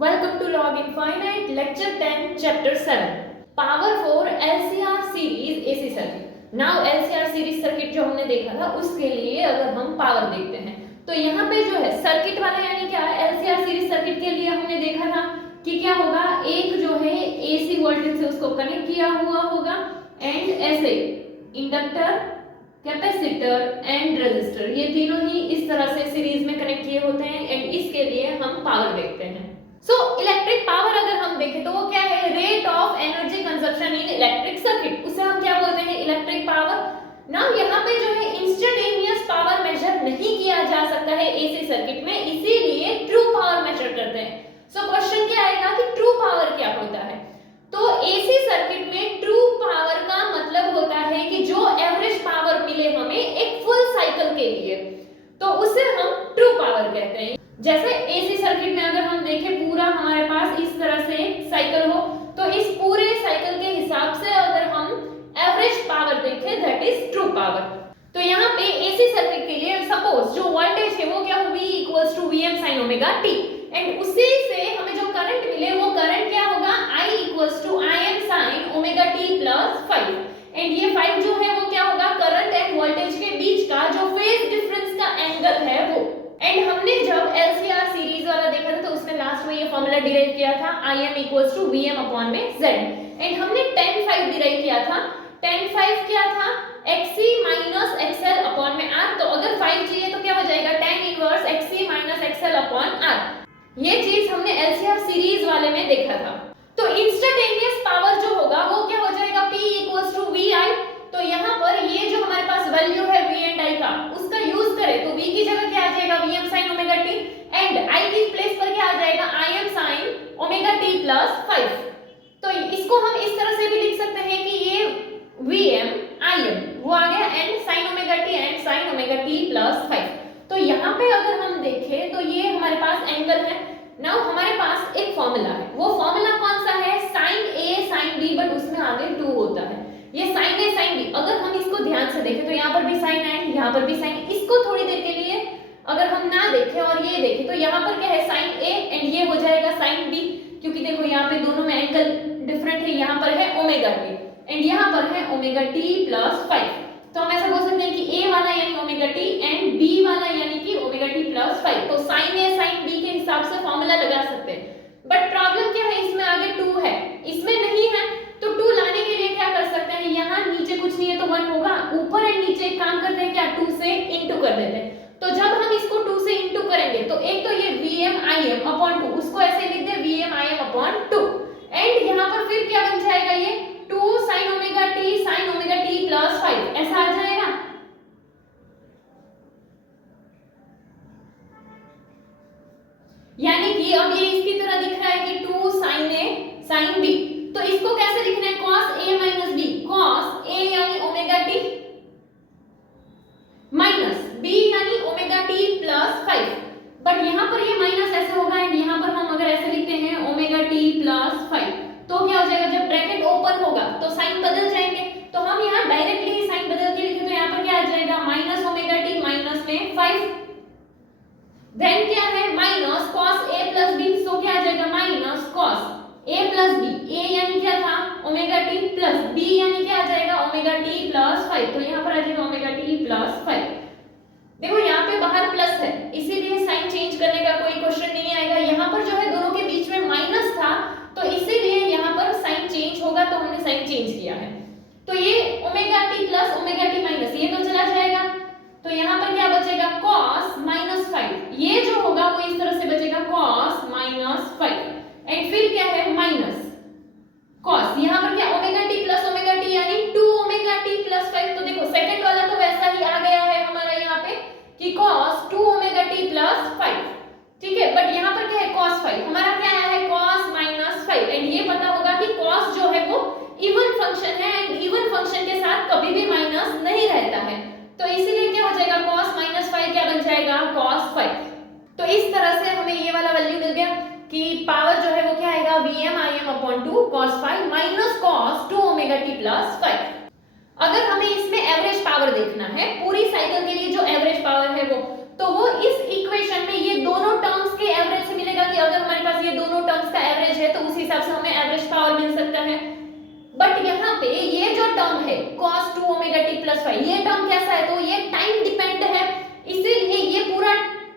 Welcome to Log Infinite Lecture 10 Chapter 7 Power for LCR Series AC Circuit. Now LCR Series Circuit जो हमने देखा था उसके लिए अगर हम पावर देखते हैं तो यहाँ पे जो है सर्किट वाला यानी क्या है LCR सीरीज सर्किट के लिए हमने देखा था कि क्या होगा, एक जो है AC वोल्टेज से उसको कनेक्ट किया हुआ होगा एंड ऐसे इंडक्टर, कैपेसिटर एंड रेजिस्टर ये तीनों ही इस तरह से सीरीज में कनेक्ट किए होते हैं एंड इसके लिए हम पावर देखते हैं। सो इलेक्ट्रिक पावर अगर हम देखें तो वो क्या है, rate of energy consumption in electric circuit, उसे हम क्या बोलते हैं, इलेक्ट्रिक पावर। नाउ यहाँ पे जो है इंस्टेंटेनियस पावर मेजर नहीं किया जा सकता है एसी सर्किट में, इसीलिए ट्रू पावर मेजर करते हैं। सो क्वेश्चन क्या आएगा कि ट्रू पावर क्या होता है, तो एसी सर्किट में ट्रू पावर का मतलब होता है कि जो एवरेज पावर मिले हमें एक फुल साइकिल के लिए, तो उसे हम ट्रू पावर कहते हैं। जैसे एसी सर्किट में अगर हम देखें पूरा हमारे पास इस तरह से साइकिल हो, तो इस पूरे साइकिल के हिसाब से अगर हम एवरेज पावर देखें दैट इज ट्रू पावर। तो यहाँ पे एसी सर्किट के लिए सपोज जो वोल्टेज है वो क्या होगी, equals to Vm sin omega t and उसी से हमें जो करंट मिले वो करंट क्या होगा, I equals to Im sin omega t plus 5 and ये 5 जो है वो क्या होगा, करंट एंड वोल्टेज के बीच का जो फेज डिफरेंस का एंगल है वो। एंड हमने जब LCR सीरीज वाला देखा था तो उसमें लास्ट में ये फॉर्मूला डिराइव किया था Im equals to Vm upon में Z एंड हमने tan 5 डिराइव किया था। tan 5 क्या था, Xc माइनस XL अपॉन में R, तो अगर 5 चाहिए तो क्या हो जाएगा, tan inverse Xc minus XL upon R। ये चीज हमने LCR सीरीज वाले में देखा था। तो इंस्टेंटेनियस पावर जो होगा वो क्या हो जाएगा, P इक्वल्स टू VI। तो यहाँ पर ये जो हमारे पास वैल्यू है V एंड I का, उसका यूज करें तो V की जगह क्या आ जाएगा, Vm sin omega t and I की प्लेस पर क्या आ जाएगा, Im sin omega t plus 5। तो इसको हम इस तरह से भी लिख सकते हैं कि ये Vm Im वो आ गया and sin omega t and sin omega t plus 5। तो यहाँ पे अगर हम देखें तो ये हमारे पास एंगल है। नाउ हमारे पास एक फॉर्मूला है, वो फॉर्मूला कौन सा है, sin A sin B, but उसमें आगे 2 होता है। ये sin A sin B अगर हम इसको ध्यान से देखें तो यहाँ पर भी sin एंड यहाँ पर भी sin, इसको थोड़ी देर के लिए अगर हम ना देखें और ये देखें तो यहाँ पर क्या है, sin A एंड ये हो जाएगा sin B, क्योंकि देखो यहाँ पे दोनों में एंगल डिफरेंट है, यहाँ पर है ओमेगा t एंड यहाँ पर है ओमेगा t प्लस 5। तो हम ऐसा बोल सकते हैं कि A वाला यानी ओमेगा t एंड B वाला यानी कि ओमेगा t प्लस 5। तो sin A sin B के हिसाब से फॉर्मूला लगा सकते हैं, बट प्रॉब्लम क्या है, इसमें आगे 2 है, इसमें नहीं है। तो 2 लाने के लिए क्या कर सकते हैं, यहाँ नीचे कुछ नहीं है तो 1 होगा, ऊपर एंड नीचे एक काम करते हैं क्या, 2 से इंटू कर देते हैं। तो जब हम इसको 2 से इंटू करेंगे तो एक तो ये Vm Im अपॉन 2, उसको ऐसे लिख दे Vm Im अपॉन 2 एंड यहाँ पर फिर क्या बन जाएगा, ये 2 sin ओमेगा t प्लस 5 ऐसा आ जाएगा। यानी कि अब ये इसकी तरह दिख रहा है कि 2 sin A sin B, तो इसको कैसे लिखना है, cos A minus B, cos A यानी ओमेगा t माइनस B यानी ओमेगा t प्लस 5, बट यहाँ पर ये माइनस ऐसे होगा एंड यहाँ पर हम अगर ऐसे लिखते हैं ओमेगा t प्लस 5 तो क्या हो जाएगा, जब ब्रैकेट ओपन होगा तो साइन बदल जाएंगे। तो हम यहाँ डायरेक्टली ही साइन बदल के लिखें तो यहाँ पर क्या आ जाएगा, माइनस ओमेगा t माइनस में 5, देन क्या है minus cos A plus B, सो क्या आ जाएगा minus cos A plus B, A यानी क्या था ओमेगा t प्लस B यानी क्या आ जाएगा ओमेगा t प्लस 5, तो यहाँ पर आ जाएगा ओमेगा t प्लस 5। देखो यहाँ पे बाहर प्लस है इसीलिए साइन चेंज करने का कोई क्वेश्चन नहीं आएगा, यहाँ पर जो है दोनों के बीच में माइनस था तो इसीलिए यहाँ पर साइन चेंज होगा, तो हमने साइन चेंज किया है। तो ये omega t plus omega t minus ये तो चला जाएगा, तो यहाँ पर क्या बचेगा cos माइनस 5, ये जो होगा वो इस तरह से बचेगा cos माइनस 5 एंड फिर क्या है माइनस cos, यहाँ पर क्या omega t plus omega t यानी 2 ओमेगा t प्लस 5। तो देखो सेकंड वाला तो वैसा ही आ गया है हमारा यहाँ पे कि cos 2 ओमेगा t प्लस 5, ठीक है, बट यहाँ पर क्या है cos 5, हमारा क्या आया है cos माइनस 5 एंड ये पता होगा कि cos जो है वो इवन फंक्शन है एंड इवन फंक्शन के साथ कभी भी माइनस नहीं रहता है, तो इसीलिए क्या हो जाएगा cos माइनस 5 क्या बन जाएगा cos 5। तो इस तरह से हमें ये वाला वैल्यू मिल गया कि पावर जो है वो क्या आएगा Vm Im upon 2 cos 5 minus cos 2 omega t plus 5। अगर हमें इसमें एवरेज पावर देखना है पूरी साइकिल के लिए, जो एवरेज पावर है वो, तो वो इस इक्वेशन में ये दोनों टर्म्स के एवरेज से मिलेगा कि अगर हमारे पास ये दोनों टर्म है cos 2 ओमेगा t प्लस 5, ये टर्म कैसा है, तो ये टाइम डिपेंड है, इसीलिए ये पूरा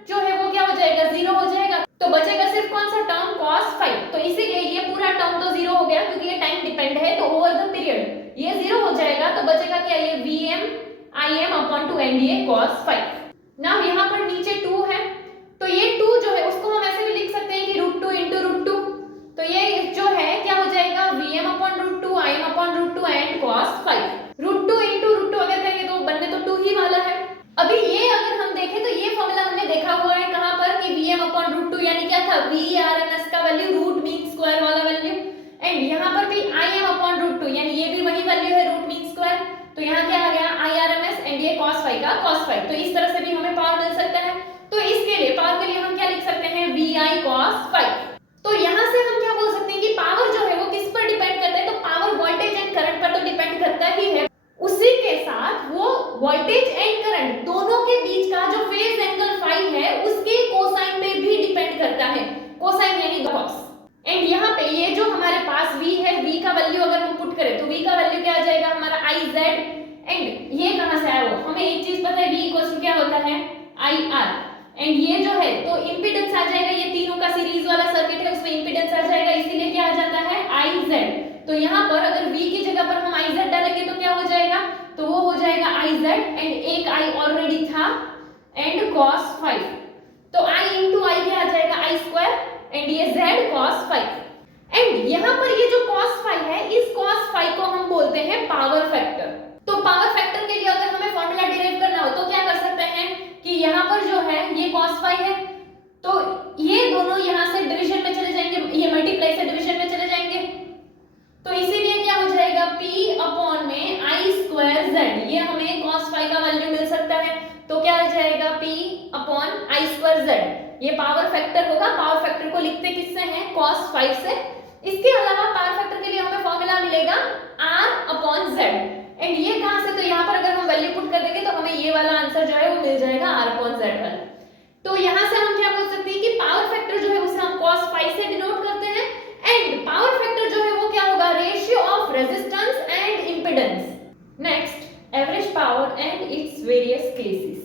जो है वो क्या हो जाएगा, जीरो हो जाएगा। तो बचेगा सिर्फ कौन सा टर्म, cos 5, तो इसीलिए ये पूरा टर्म तो जीरो हो गया क्योंकि ये टाइम डिपेंड है, तो ओवर द पीरियड ये जीरो हो जाएगा। तो बचेगा क्या, ये Vm Im अपॉन 2 एंड ये cos 5। नाउ यहाँ पर नीचे 2 है, तो ये 2 जो है उसको हम ऐसे भी लिख सकते हैं कि √2 इंटू √2, तो ये जो है क्या हो जाएगा, Vm upon √2 Im upon √2 and cos 5। √2 into √2 अगर करेंगे तो बनने तो 2 ही वाला है। अभी ये अगर हम देखें तो ये फॉर्मूला हमने देखा हुआ है कहां पर कि Vm अपॉन √2 यानी क्या था, Vrms का वैल्यू रूट मीन स्क्वायर वाला वैल्यू, एंड यहाँ पर भी Im अपॉन √2 यानी ये भी वही वैल्यू है रूट मीन स्क्वायर, तो यहाँ क्या आ गया Irms एंड ये cos 5 का cos 5। तो इस तरह से भी हमें पावर मिल सकता है। तो इसके लिए पावर के लिए हम क्या लिख सकते हैं, Vi cos 5। तो यहाँ से हम क्या बोल सकते हैं कि पावर जो है वो किस पर डिपेंड करता है, तो पावर वोल्टेज एंड करंट पर तो डिपेंड करता ही है, उसी के साथ वो वोल्टेज एंड करंट दोनों के बीच का जो फेज एंगल फाई है उसके कोसाइन पे भी डिपेंड करता है, कोसाइन यानी cos। एंड यहाँ पे ये जो हमारे पास V है, V का वैल्यू अगर हम पुट करें तो V का वैल्यू क्या आ जाएगा हमारा IZ, एंड ये कहां से आया, वो हमें एक चीज पता है V इक्वल्स टू क्या होता है IR, एंड ये जो है तो इंपीडेंस आ जाएगा, ये तीनों का सीरीज वाला सर्किट है उसमें इंपीडेंस आ जाएगा, इसीलिए क्या आ जाता है IZ। तो यहाँ पर अगर V की जगह पर हम IZ डालेंगे तो क्या हो जाएगा, तो वो हो जाएगा IZ एंड एक I ऑलरेडी था एंड cos 5, तो I इंटू I क्या आ जाएगा I स्क्वायर एंड ये Z cos 5। एंड यहाँ पर ये जो cos 5 है, इस cos 5 को हम बोलते हैं पावर फैक्टर। तो पावर फैक्टर के लिए अगर हमें फॉर्मूला डिराइव करना हो तो क्या कर सकते हैं कि यहाँ पर जो है ये cos 5 है, तो ये दोनों यहाँ से डिवीजन में चले जाएंगे, ये मल्टीप्लाई से डिवीजन में चले जाएंगे, तो इसीलिए क्या हो जाएगा P अपॉन में I स्क्वायर Z, ये हमें cos 5 का वैल्यू मिल सकता है, तो क्या आ जाएगा P upon I square Z, ये पावर फैक्टर होगा। पावर फैक्टर को लिखते किससे हैं, cos 5 से। इसके अलावा पावर फैक्टर के लिए हमें फॉर्मूला मिलेगा R अपॉन Z, एंड ये कहां से, तो यहाँ पर अगर हम वैल्यू पुट कर देंगे तो हमें ये वाला आंसर जो है वो मिल जाएगा R अपॉन Z वाला। तो यहाँ से हम क्या बोल सकते हैं कि पावर फैक्टर जो है उसे हम cos 5 से डिनोट करते हैं, एंड पावर फैक्टर जो है वो क्या होगा, ratio of resistance and impedance. Next, average power and its various cases.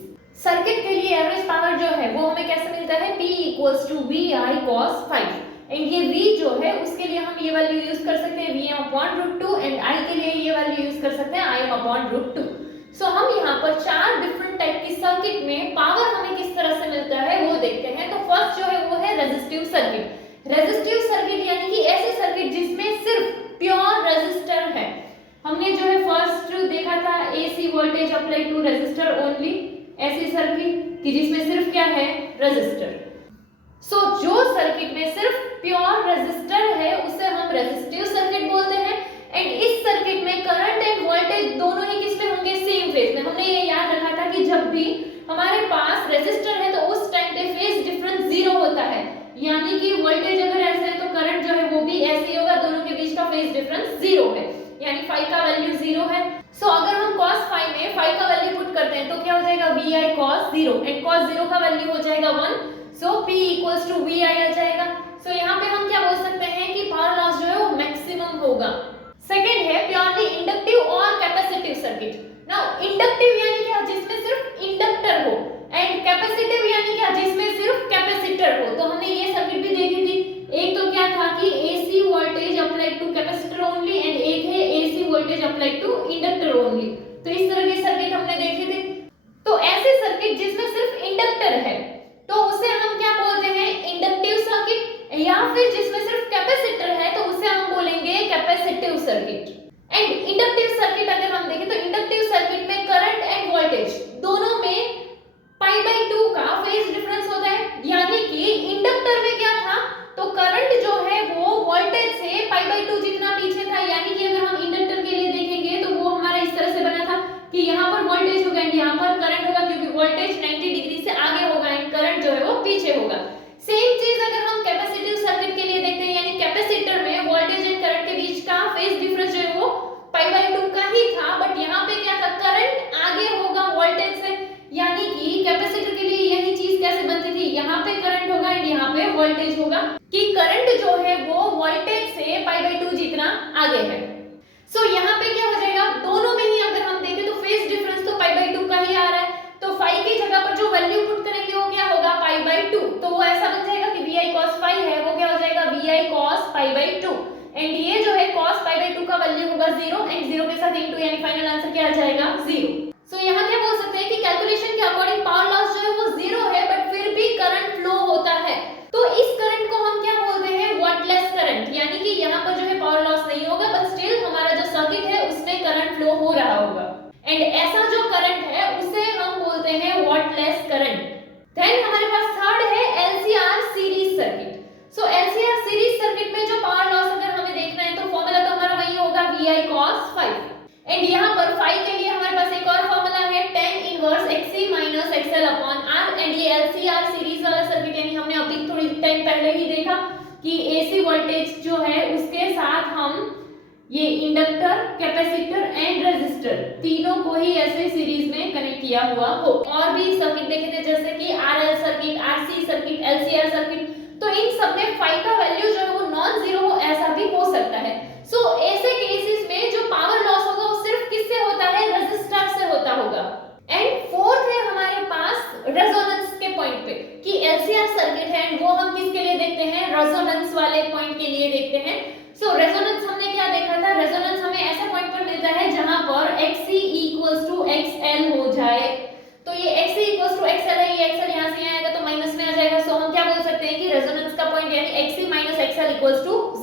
Circuit के लिए एवरेज पावर जो है वो हमें कैसे मिलता है, P equals to VI cos 5, and ये V जो है उसके लिए हम ये वैल्यू यूज कर सकते हैं Vm अपॉन √2, एंड I के लिए ये वैल्यू यूज कर सकते हैं Im अपॉन √2। सो हम यहाँ पर 4 डिफरेंट टाइप की सर्किट में पावर हमें किस तरह से मिलता है वो देखते हैं। तो फर्स्ट जो है वो है रेजिस्टिव सर्किट। रेजिस्टिव सर्किट यानी कि ऐसे सर्किट जिसमें सिर्फ प्योर रेजिस्टर है। हमने जो है फर्स्ट देखा था AC voltage apply to resistor only, ऐसी सर्किट कि जिसमें सिर्फ क्या है, रेजिस्टर। सो जो सर्किट में सिर्फ प्योर रेजिस्टर है उसे हम रेजिस्टिव सर्किट बोलते हैं, एंड इस सर्किट में करंट एंड वोल्टेज दोनों ही किसमें होंगे, सेम फेज में। हमने ये याद रखा था कि जब भी हमारे पास रेजिस्टर है तो उस टाइम पे फेज डिफरेंस जीरो होता है, यानी कि वोल्टेज अगर ऐसे है तो करंट जो है वो भी ऐसे ही होगा, दोनों के बीच का फेज डिफरेंस जीरो है, यानी 5 का वैल्यू जीरो है। सो अगर हम cos 5 में 5 का वैल्यू पुट करते हैं तो क्या हो जाएगा, Vi cos 0, एंड cos 0 का वैल्यू हो जाएगा 1, सो P इक्वल्स टू Vi आ जाएगा। सो यहाँ पे हम क्या बोल सकते हैं कि पावर लॉस जो है वो मैक्सिमम होगा। सेकेंड है प्योरली इंडक्टिव और कैपेसिटिव सर्किट। नाउ इंडक्टिव यानी क्या, जिसमें सिर्फ इंडक्टर हो, एंड कैपेसिटिव यानी क्या, जिसमें सिर्फ कैपेसिटर हो। तो हमने ये सर्किट भी देखी थी, एक तो क्या था कि AC voltage applied to capacitor only, and एक है AC voltage applied to inductor only. तो इस तरह के सर्किट हमने देखे थे। तो ऐसे सर्किट जिसमें सिर्फ इंडक्टर है तो उसे हम क्या बोलते हैं, इंडक्टिव सर्किट, या फिर जिसमें सिर्फ कैपेसिटर है तो उसे हम बोलेंगे capacitive circuit. And inductive circuit अगर हम देखें तो इंडक्टिव सर्किट में करंट एंड वोल्टेज दोनों में π/2 का फेज डिफरेंस होता है, यानी कि इंडक्टर में क्या था, तो करंट जो है वो वोल्टेज से π/2 जितना पीछे था, यानी कि अगर हम इंडक्टर के लिए देखेंगे तो वो हमारा इस तरह से बना था कि यहाँ पर वोल्टेज होगा एंड यहाँ पर करंट होगा, क्योंकि वोल्टेज 90 डिग्री से आगे होगा 2 एंड ये जो है cos पाई बाई 2 का वैल्यू होगा 0 एंड 0 के साथ इनटू यानी फाइनल आंसर क्या आ जाएगा 0। सो यहाँ क्या बोल सकते हैं कि कैलकुलेशन के अकॉर्डिंग पावर लॉस जो है वो 0 है बट फिर भी करंट फ्लो होता है, तो इस करंट को हम क्या बोलते हैं वॉटलेस करंट, यानी कि यहाँ पर जो है पावर लॉस नहीं होगा बट स्टिल हमारा जो सर्किट है उसमें करंट फ्लो हो रहा होगा एंड ऐसा जो करंट है उसे हम बोलते हैं वॉटलेस करंट। देन हमारे पास थर्ड है LCR सीरीज सर्किट। सो LCR सीरीज सर्किट में जो पावर लॉस अगर हमें देखना है तो फॉर्मूला तो हमारा वही होगा VI cos phi एंड यहाँ पर phi के लिए हमारे पास एक और फॉर्मूला है tan inverse XC minus XL upon R and ये LCR सीरीज वाला सर्किट यानी हमने अभी थोड़ी टाइम पहले ही देखा कि AC वोल्टेज जो है उसके साथ हम ये इंडक्टर, कैपेसिटर एंड रेजिस्टर तीनों को ही ऐसे सीरीज में कनेक्ट किया हुआ हो। और भी सर्किट देखे थे जैसे कि RL circuit, RC circuit, LCR circuit, तो इन सब में phi का वैल्यू जो है वो नॉन जीरो हो ऐसा भी हो सकता है। सो ऐसे केसेस में जो पावर लॉस होगा वो सिर्फ किससे होता है रेजिस्टर से होता होगा। एंड फोर्थ है हमारे पास रेजोनेंस के पॉइंट पे कि LCR सर्किट है एंड वो हम किसके लिए देखते हैं रेजोनेंस वाले पॉइंट के लिए देखते हैं। सो रेजोनेंस हमने क्या देखा था, रेजोनेंस हमें ऐसे पॉइंट पर मिलता है जहां पर XC XL हो जाए, तो ये XC XL है, ये XL यहां से आएगा तो माइनस में आ जाएगा। सो हम क्या बोल सकते हैं कि रेजोनेंस का पॉइंट यानी XC XL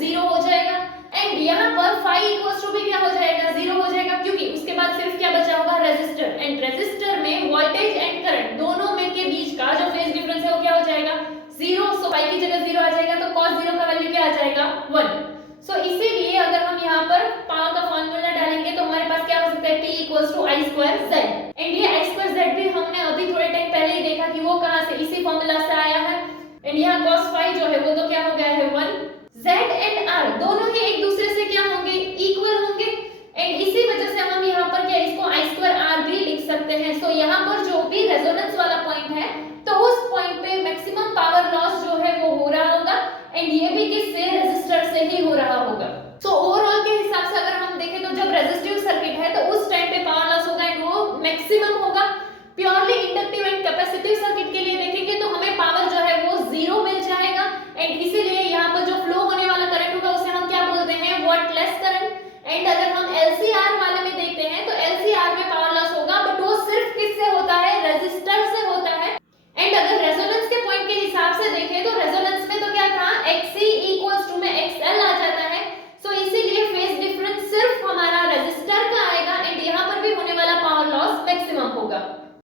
0 हो जाएगा एंड यहाँ पर phi भी क्या हो जाएगा 0 हो जाएगा क्योंकि उसके बाद सिर्फ क्या बचा होगा रेजिस्टर एंड रेजिस्टर में वोल्टेज एंड करंट दोनों में के बीच का जो फेज डिफरेंस है वो क्या हो जाएगा 0। सो phi की जगह 0 आ जाएगा तो cos 0 का वैल्यू क्या आ जाएगा 1। सो इसीलिए अगर हम यहाँ पर पावर का फॉर्मूला डालेंगे तो हमारे पास क्या हो सकता है P I2Z एंड ये I2Z भी हमने अभी थोड़े टाइम पहले ही देखा कि वो कहाँ से इसी फॉर्मूला से आया है एंड यहाँ cos phi जो है वो तो क्या हो गया है 1। Z एंड R दोनों ही एक दूसरे से क्या होंगे इक्वल होंगे एंड इसी वजह से हम यहाँ पर क्या इसको I2R भी लिख सकते हैं। सो यहाँ पर जो भी रेजोनेंस वाला पॉइंट है तो उस पॉइंट पे मैक्सिमम पावर लॉस जो है वो हो रहा होगा एंड ये भी किससे रेजिस्टर से ही हो रहा होगा। सो ओवरऑल के हिसाब से अगर हम देखें तो जब रेजिस्टिव